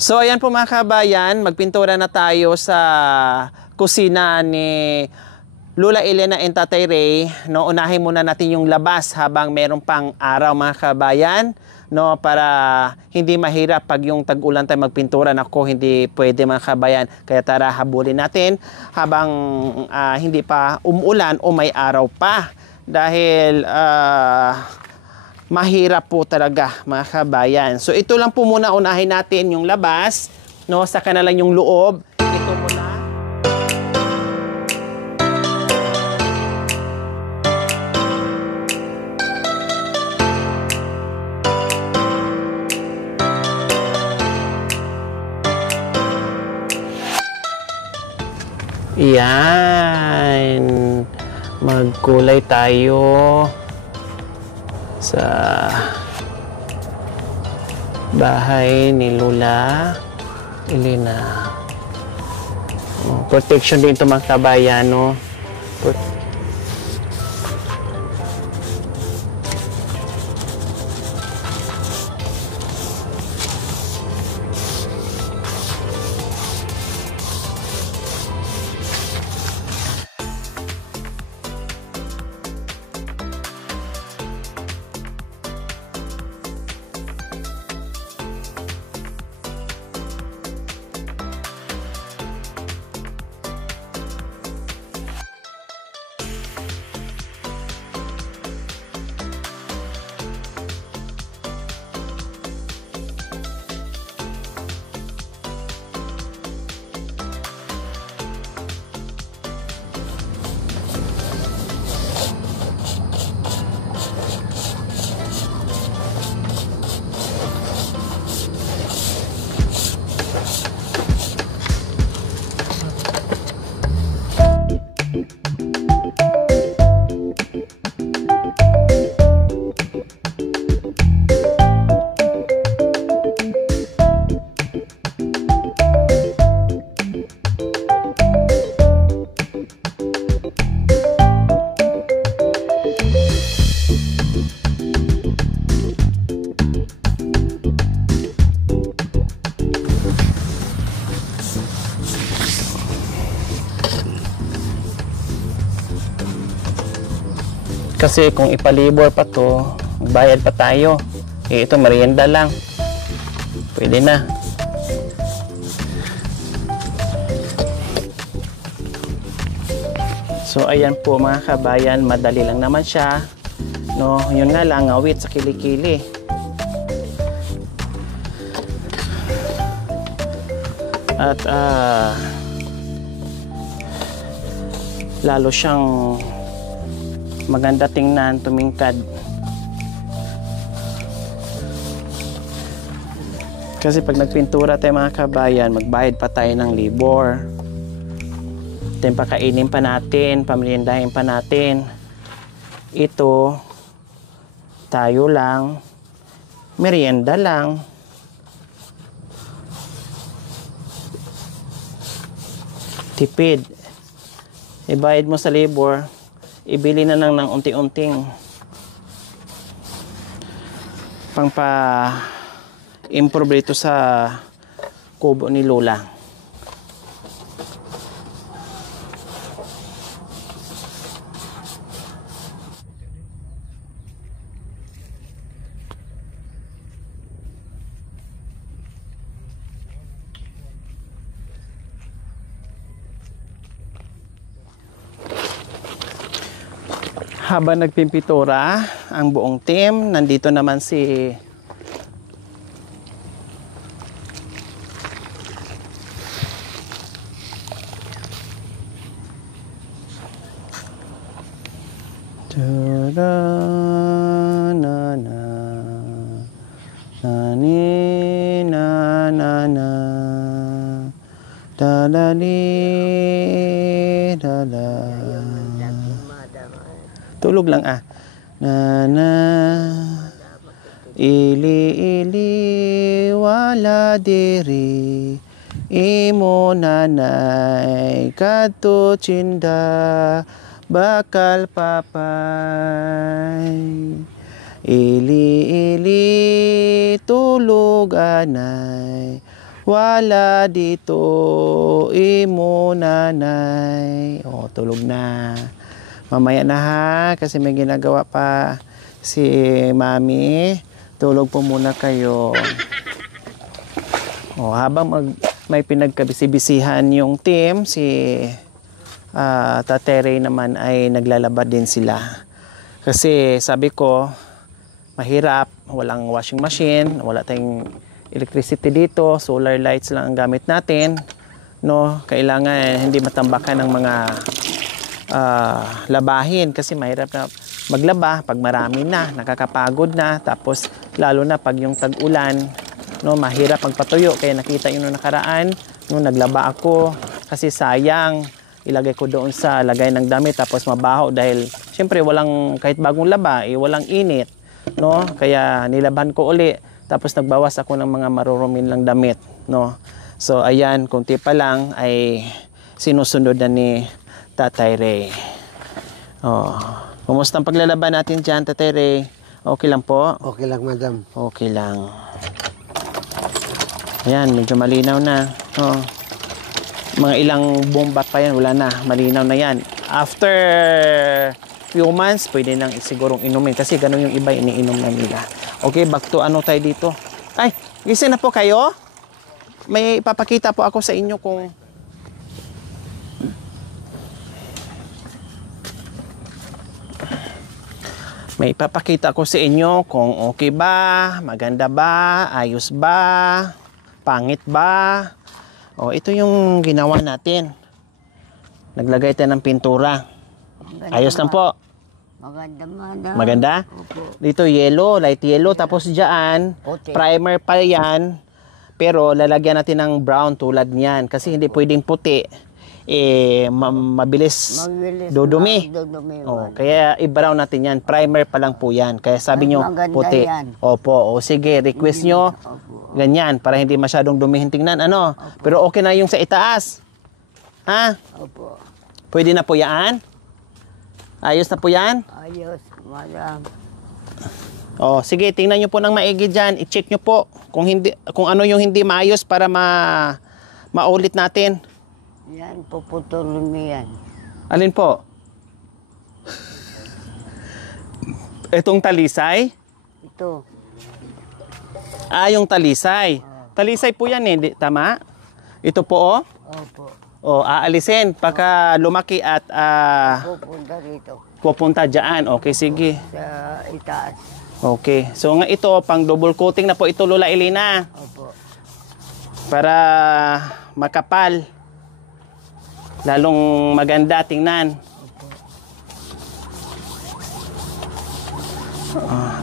So ayan po mga kabayan, magpintura na tayo sa kusina ni Lola Elena and Tatay Ray. No, unahin muna natin yung labas habang meron pang araw mga kabayan, no, para hindi mahirap pag yung tag-ulan tayo magpintura. Nako, hindi pwede mga kabayan. Kaya tara, habulin natin habang hindi pa umuulan o may araw pa. Dahil mahirap po talaga mga kabayan. So ito lang po muna, unahin natin yung labas, no, saka na lang yung loob. Ito muna. Yan. Magkulay tayo sa bahay ni Lola Elena. Protection din ito mga kabayan, no? Kasi kung ipalibor pa to, bayad pa tayo. Ito merienda lang. Pwede na. So ayan po mga kabayan, madali lang naman siya. No, yun nga lang, awit sa kilikili. At lalo siyang maganda tingnan, tumingkad. Kasi pag nagpintura tayo mga kabayan, magbayad pa tayo ng libor. Then pakainin pa natin, pameriendahin pa natin. Ito, tayo lang, merienda lang. Tipid. Ibayad mo sa libor, ibili na lang ng unti-unting pangpa-improve ito sa kubo ni Lola. Habang nagpimpitura ang buong team, nandito naman si tulog lang na ili wala diri imo nanay kadto cinda bakal papay ili tulog anay Wala dito, imo nanay. Oh, tulog na. Mamaya na ha, kasi may ginagawa pa si mami. Tulog po muna kayo. Oh, habang may pinagkabisibisihan yung team, si Tatay Ray naman ay naglalaba din sila. Kasi sabi ko, mahirap, walang washing machine, wala tayong electricity dito, solar lights lang ang gamit natin, no? Kailangan hindi matambakan ng mga labahin kasi mahirap na maglaba pag marami na, nakakapagod na, tapos lalo na pag yung tag-ulan, no, mahirap magpatuyo. Kaya nakita yun nung nakaraan, nung naglaba ako, kasi sayang ilagay ko doon sa lagay ng damit tapos mabaho dahil syempre walang, kahit bagong laba, walang init, no? Kaya nilaban ko uli. Tapos nagbawas ako ng mga marurumin lang damit, no? So ayan, kunti pa lang ay sinusunod na ni Tatay Ray. Oh, kumusta ang paglalaban natin dyan, Tatay Ray? Okay lang po? Okay lang, madam. Okay lang. Ayan, medyo malinaw na. Oh. Mga ilang bomba pa yan, wala na. Malinaw na yan. After few months, pwede nang sigurong inumin. Kasi ganun yung iba iniinom na nila. Okay, back to ano tayo dito. Ay, gising na po kayo? May papakita po ako sa inyo kung... May papakita ko sa inyo kung okay ba, maganda ba, ayos ba, pangit ba. O, ito yung ginawa natin. Naglagay tayo ng pintura. Ayos lang po. Maganda, madam. Maganda? Opo. Dito yellow, light yellow. Tapos dyan, Puti. primer pa yan. Pero lalagyan natin ng brown tulad niyan. Kasi hindi pwedeng puti. Mabilis dudumi. Oh, kaya i-brown natin yan. Primer pa lang po yan. Kaya sabi nyo, maganda puti. yan. Opo. O sige, request nyo. Opo. Ganyan. Para hindi masyadong dumihin tingnan. Ano? Pero okay na yung sa itaas. Ha? Opo. Pwede na po yan? Ayos na po yan? Ayos, madam. Oh, sige, tingnan niyo po ng maigi diyan. I-check niyo po kung ano yung hindi maayos para maulit natin. Yan, puputulin mo yan. Alin po? Itong talisay? Ito. Yung talisay. Talisay po yan eh, tama? Ito po oh. Opo. Oh, aalisin pagka lumaki at Pupunta rito. pupunta diyan. Okay, sige. Sa itaas. Okay. So nga ito, pang double coating na po ito, Lola Elena. Opo. Para makapal. Lalong maganda tingnan.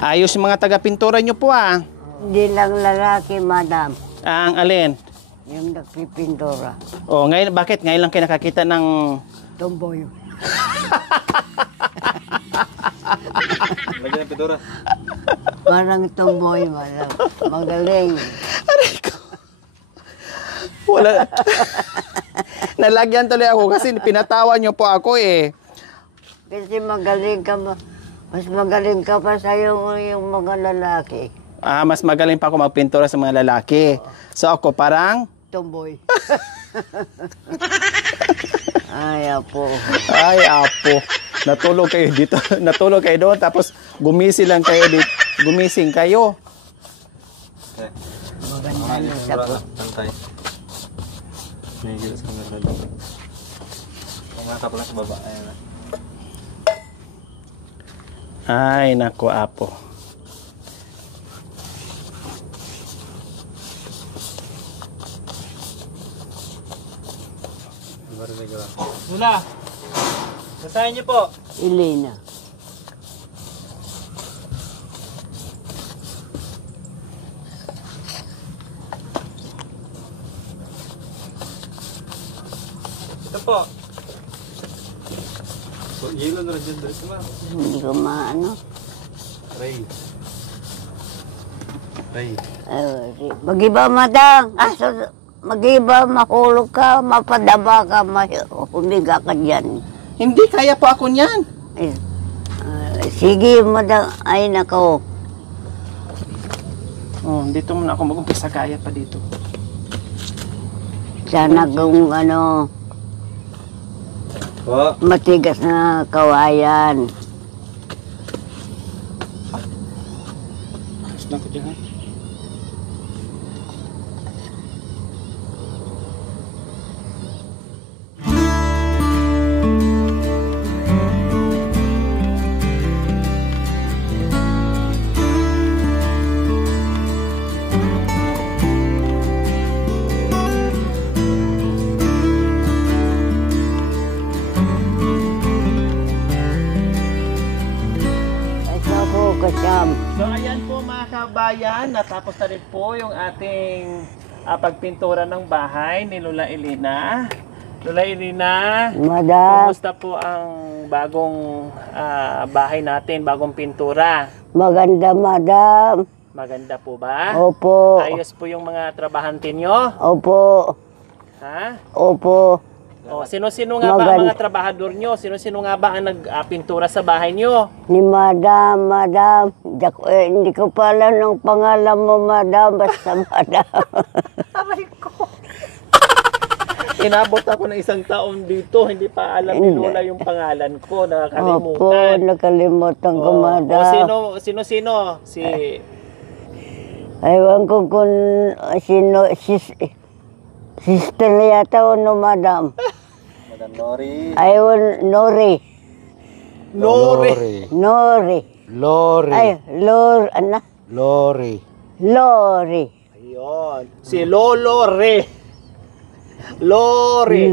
Ayos yung mga taga-pintura nyo po ah. Hindi lang lalaki, madam. Ang alin? Yung nagpipintura. Oh, ngayon, bakit? Ngayon lang kayo nakakita ng... Tomboy. Lagyan ng pintura. Parang tomboy, madam. Magaling. Aray ko. Wala. Nalagyan tuloy ako kasi pinatawa nyo po ako eh. Kasi magaling ka mas magaling ka pa sa yung mga lalaki. Mas magaling pa ako magpintura sa mga lalaki. So ako parang... Tomboy. Ay, apo. Ay, apo. Natulog kayo dito. Natulog kayo doon. Tapos gumising lang kayo dito. Gumising kayo. Maganda na sa po. Pantay. May gila sa mga doon. Pumatap lang sa baba. Ayan na. Ay, naku, apo. Lula! Basahin niyo po. Elena. Ito po. Yelo na rin dyan dito ma. Hindi ko maano. Ray. Ray. Magiba, madam. Magiba, mahulog ka, mapadaba ka, humiga ka dyan. Hindi, kaya po ako niyan. Sige, madam. Ay, nako. Oh, dito muna ako mag-umpisa. Kaya pa dito. Sana kung ano, Po. matigas na kawayan. Ayos lang ko dyan, ha? Kasi po, kasyam. So ayan po mga kabayan, natapos na rin po yung ating pagpintura ng bahay ni Lola Elena. Lola Elena, Madam, kumusta po ang bagong bahay natin, bagong pintura? maganda, madam. Maganda po ba? Opo, Ayos po yung mga trabahante nyo? opo, Ha? opo. O, sino-sino nga ba ang Maganda. mga trabahador nyo? Sino-sino nga ba ang nagpintura sa bahay nyo? Ni madam, madam. Hindi ko pa alam ng pangalan mo, madam. Basta madam. Aray ko! Inabot ako ng isang taon dito, hindi pa alam ni Lola yung pangalan ko, Opo, nakakalimutan. nakalimutan ko, O madam. sino-sino? Si Ewan ko kung sino, sister na yata o no, madam. Madam Nori. Ayun, Nori. Lore. Nori. Lori. Ay, ano? Lori. Lori. Ayun. Si Lolo Re. Lore. Si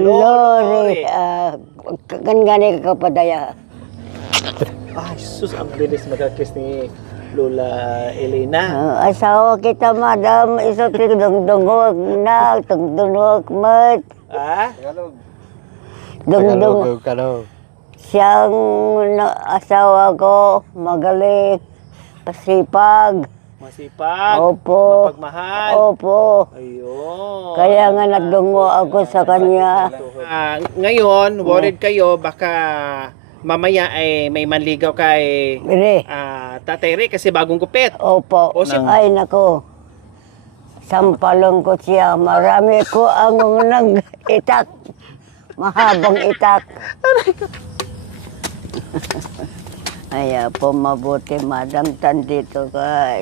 Lori. Lore. Gani ka padaya. Ay, sus, ang bilis magkakis ni Lola Elena. Asawa kita, madam. Isa tigdungdungog na, tugdungog mat. Ah? Tagalog. Dungdung. Tagalog. Siyang asawa ko, magaling, pasipag. Masipag. Opo. Mapagmahal. Opo. Ayun. Kaya nga nagdungo ako sa kanya. Ngayon, worried kayo, baka mamaya ay may manligaw kay Re. Tatay Ray kasi bagong gupit. Opo. O, si- Ay, nako. Sampalong ko siya. Marami ko ang nag-itak. Mahabang itak. Ay, po mabuti, madam. Tandito ka.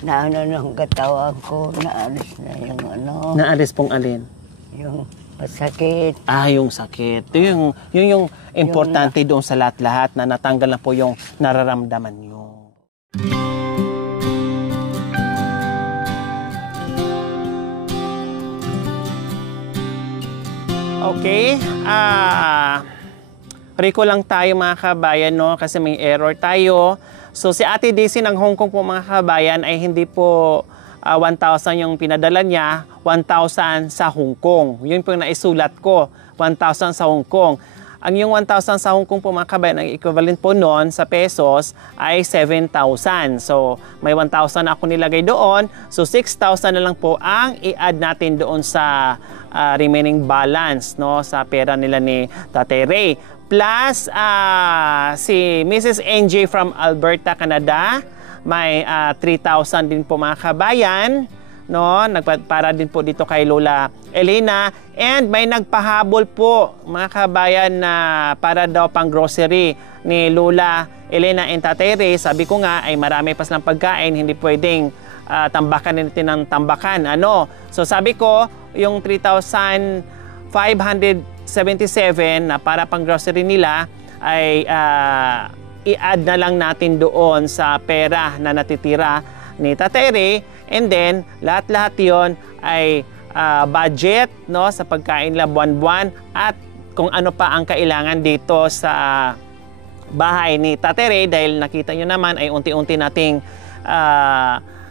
Naano nung katawan ko. Naalis na yung ano. Naalis pong alin? Yung pasakit. Yung sakit. Yun yung importante doon sa lahat-lahat na natanggal na po yung nararamdaman nyo. Okay. Recall lang tayo mga kabayan, no? Kasi may error tayo. So si Ate Daisy ng Hong Kong po mga kabayan ay hindi po 1,000 yung pinadala niya, 1,000 sa Hong Kong. Yun po yung naisulat ko, 1,000 sa Hong Kong. Ang yung 1,000 sa Hong Kong po mga kabayan, ang equivalent po noon sa pesos ay 7,000. So may 1,000 ako nilagay doon. So 6,000 na lang po ang i-add natin doon sa remaining balance, no, sa pera nila ni Tatay Ray. Plus si Mrs. NJ from Alberta, Canada, may 3,000 din po mga kabayan, no? Para din po dito kay Lola Elena, and may nagpahabol po mga kabayan na para daw pang grocery ni Lola Elena and Tatay Ray. Sabi ko nga ay marami pa silang pagkain, hindi pwedeng tambakan natin ng tambakan. So sabi ko yung 3,577 na para pang grocery nila ay i-add na lang natin doon sa pera na natitira ni Tatay Ray, and then lahat-lahat yon ay budget, no, sa pagkain nila buwan-buwan at kung ano pa ang kailangan dito sa bahay ni Tatay Ray, dahil nakita nyo naman ay unti-unti nating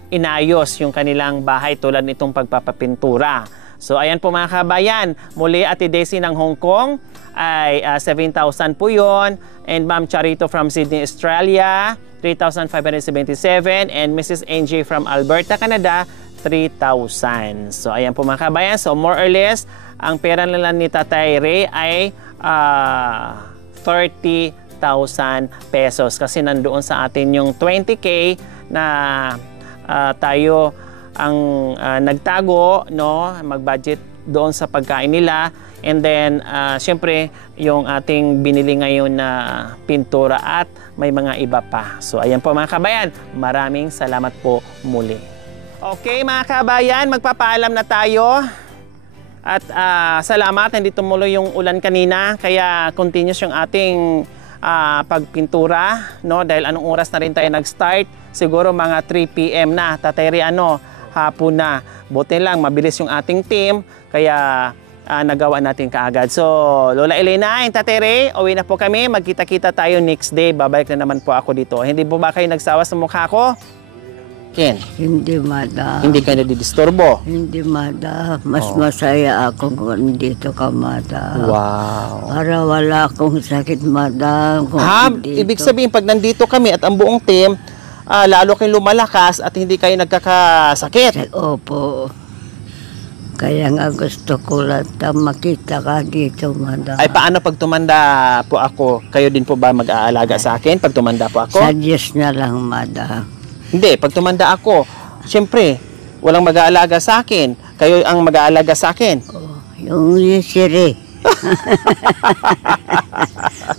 inayos yung kanilang bahay tulad nitong pagpapapintura. So ayan po mga kabayan, muli Ate Daisy ng Hong Kong ay 7,000 po yun, and Ma'am Charito from Sydney, Australia 3,577, and Mrs. NJ from Alberta, Canada 3,000. So ayan po mga kabayan, so more or less ang pera nila ni Tatay Ray ay 30,000 pesos kasi nandoon sa atin yung 20K na tayo nagtago, no, mag-budget doon sa pagkain nila. And then, syempre, yung ating binili ngayon na pintura at may mga iba pa. So, ayan po mga kabayan. Maraming salamat po muli. Okay mga kabayan, magpapaalam na tayo. At salamat, hindi tumuloy yung ulan kanina. Kaya continuous yung ating pagpintura. No? Dahil anong oras na rin tayo nag-start? Siguro mga 3 p.m. na. Tatay Ray, hapon na. Buti lang, mabilis yung ating team. Kaya nagawa natin kaagad. So, Lola Elena and Tatay Ray, uwi na po kami. Magkita-kita tayo next day. Babalik na naman po ako dito. Hindi po ba kayo nagsawa sa mukha ko? Ken? Hindi, madam. Hindi kayo nadidisturbo? Hindi, madam. Mas masaya ako kung nandito ka, madam. Wow. Para wala akong sakit, madam. Kung nandito. Ibig sabihin, pag nandito kami at ang buong team, lalo kayong lumalakas at hindi kayo nagkakasakit. Opo. Kaya nga gusto ko lang makita ka dito, madam. Ay, paano pag tumanda po ako? Kayo din po ba mag-aalaga sa akin pag tumanda po ako? Sa Diyos na lang, madam. Hindi, pag tumanda ako, siyempre, walang mag-aalaga sa akin. Kayo ang mag-aalaga sa akin. Oh, yung Siri.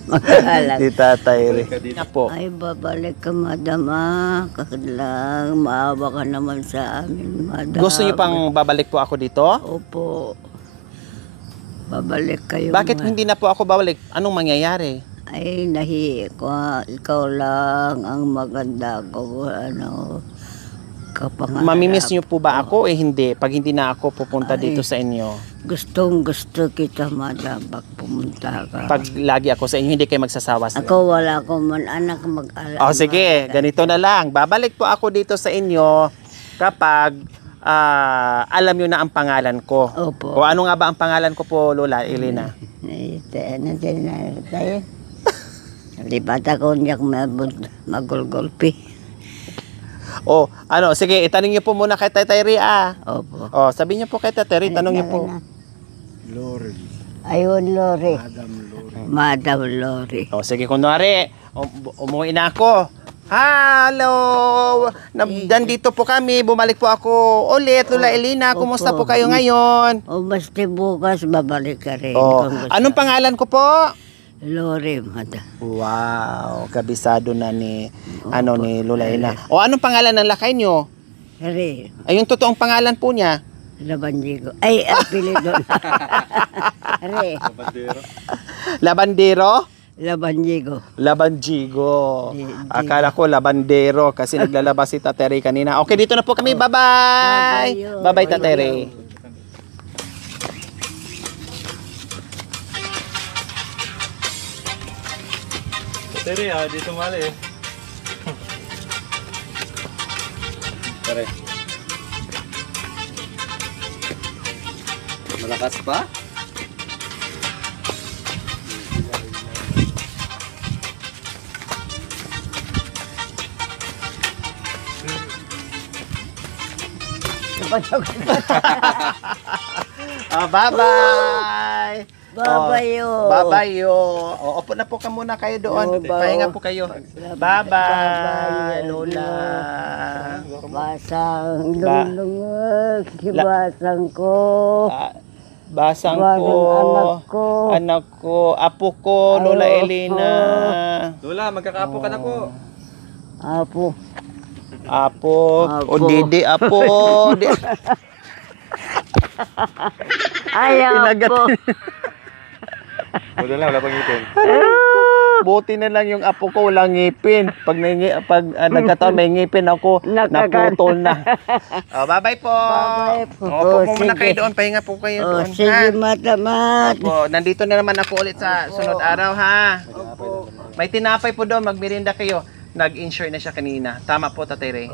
Mag-aalaga. Di Tatay Ray. Na po. Ay, babalik ka, madam. Lang, maawa ka naman sa amin, madam. Gusto niyo pang babalik po ako dito? Opo. Babalik kayo. Bakit hindi na po ako babalik? Anong mangyayari? Ay, nahi ko. Ikaw lang ang maganda ko. Kapangarap. Mamimiss niyo po ba ako? Hindi. Pag hindi na ako pupunta dito sa inyo. Gustong gusto kita, madam, pag pumunta ka. Pag lagi ako sa inyo, hindi kayo magsasawa sa Ako wala ko man anak mag-alala. sige, ganito na lang. Babalik po ako dito sa inyo kapag alam nyo na ang pangalan ko. Opo. O ano nga ba ang pangalan ko po, Lola Elena? Tayo. Lipat ako niyak magulgulpi. O, sige, itanong nyo po muna kay Tatay Ray, Opo. O, sabi nyo po kay Tatay Ray, tanong nyo po. Lori. Ayun, Lori. Madam Lori. Madam Lori. O, sige, kunwari, umuwi na ako. Hello! Nandito po kami, bumalik po ako ulit. Lola Elena, kumusta po kayo ngayon? O basta bukas, babalik ka rin. O, kung gusto. anong pangalan ko po? Lori, madam. Wow, kabisado na ni ni Lola Elena. O anong pangalan ng lakay nyo? Ri, Ay, yung totoong pangalan po niya. Labanjigo. Ay, apelido. Ri, Labandero? Labanjigo. Labanjigo. Di- Akala ko labandero kasi naglalabas si Tatay Ray kanina. Okay, dito na po kami. Bye-bye. Bye-bye, Tatay Ray. Tere, dito mali eh. Tere. Malakas pa? Bye-bye. Babayo. Babayo. Opo na po ka muna kayo doon. Babaw. Pahinga po kayo. Bye-bye, Lola. Basang lulungag. Basang ko. Basang Basang ko. anak ko. Anak ko. Apo ko, Lola Apo. Elena. Lola, magkakaapo ka na po. Apo. Apo. Apo. O Dede, Apo. Ay, Inagat. apo. Wala pang ngipin. Buti na lang yung apo ko walang ngipin. Pag nagkataon may ngipin ako, naputol na. Bye-bye po. Bye-bye po. Opo po muna Sige. kayo doon. Pahinga po kayo Oh, doon. sige, matamat. Opo, nandito na naman ako ulit sa sunod araw, ha? May tinapay po doon. Magmerinda kayo. Nag-insure na siya kanina. Tama po, Tatay Ray.